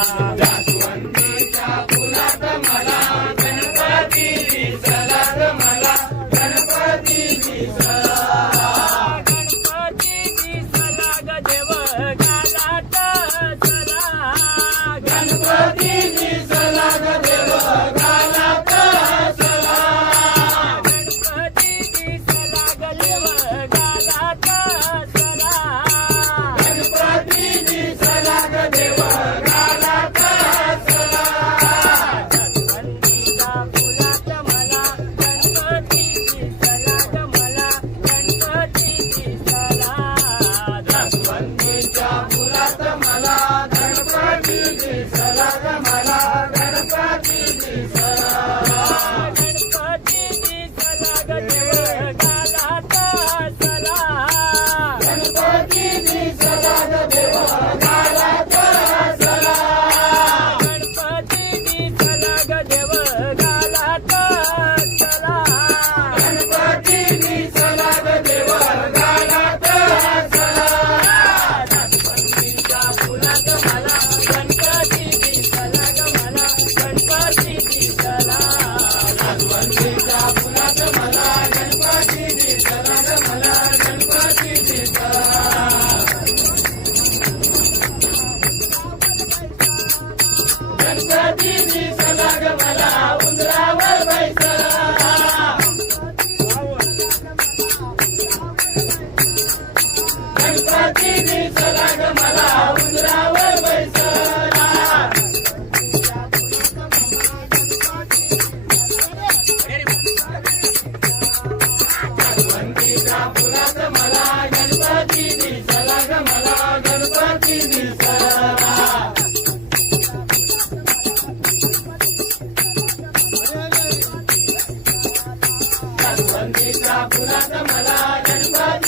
जास्वंदीच्या फुलात मला गणपती दिसला ग मला गणपती दिसला गणपती दिसला ग देव गालात चला गणपती दिसला ग देव गालात चला गणपती दिसला ग देव गालात चला गणपती दिसला ग देव गालात चला जास्वंदीच्या फुलात मला गणपती दिसला ग मला गणपती दिसला जास्वंदीच्या फुलात मला गणपती दिसला ग मला गणपती दिसला गणपती दिसला ग देव गालात चला गणपती दिसला ग देव गालात चला गणपती दिसला ग देव गालात चला गणपती दिसला ग देव गालात चला जास्वंदीच्या फुलात मला गणपती दिसला ग मला गणपती दिसला जास्वंदीच्या फुलात मला गणपती दिसला ग मला गणपती दिसला गणपती दिसला ग मला उंदरावर बैसला गणपती दिसला ग मला उंदरावर बैसला जास्वंदीच्या फुलात मला गणपती दिसला ग मला गणपती दिसला जास्वंदीच्या फुलात मला गणपती